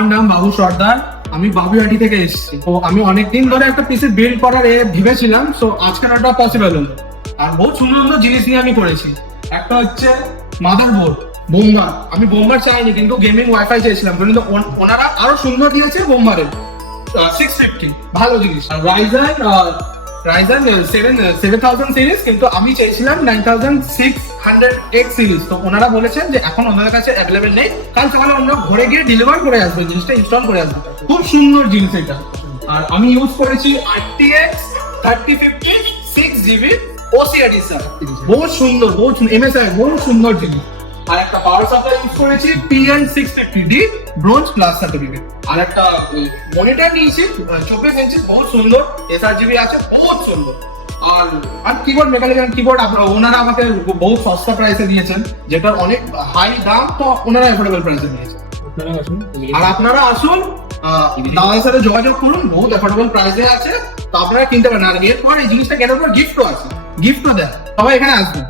আমার নাম বাবু সর্দার, আমি বাবুহাটি থেকে এসেছি। তো আমি অনেকদিন ধরে একটা পিসি বিল্ড করার ভেবেছিলাম, তো আজকে ওটা পসিবল হলো। আর বহু সুন্দর সুন্দর জিনিস নিয়ে আমি করেছি। একটা হচ্ছে মাদারবোর্ড, বোম্বার। আমি বোম্বার চাইনি, কিন্তু গেমিং ওয়াইফাই চেয়েছিলাম, কিন্তু ওনারা আরো সুন্দর দিয়েছে বোম্বারের 650, ভালো জিনিস। আর রাইজেন 7000 সিরিজ, কিন্তু আমি চেয়েছিলাম 9600X সিরিজ। তো ওনারা বলেছেন যে এখন ওনাদের কাছে অ্যাভেলেবেল নেই, কাল সকালে আমরা ঘরে গিয়ে ডেলিভার করে আসবো, জিনিসটা ইনস্টল করে আসবো। খুব সুন্দর জিনিস এটা। আর আমি ইউজ করেছি RTX 3050 6GB OCRD স্যার, বহুত সুন্দর, বহুত MSI, বহুত সুন্দর জিনিস। আর একটা পাওয়ার সাপ্লাই ইউজ করেছি PN 650D bronze plus certificate. আর একটা মনিটর নিয়েছি 24 ইঞ্চি, বহুত সুন্দর, sRGB আছে, বহুত সুন্দর। আর কিবোর্ড, মেকানিক্যাল কিবোর্ড ওনারা আমাকে বহুত সস্তা প্রাইসে দিয়েছেন, যেটার অনেক হাই দাম, তো ওনারা অ্যাফোর্ডেবল প্রাইসে দিয়েছেন। আর আপনারা আসুন, দাদার সাথে যোগাযোগ করুন, বহুত অ্যাফোর্ডেবল প্রাইসে আছে, তো আপনারা কিনতে পারেন। আর এরপর এই জিনিসটা কেনার পর গিফটও আছে, গিফটও দেয়, সবাই এখানে আসবেন।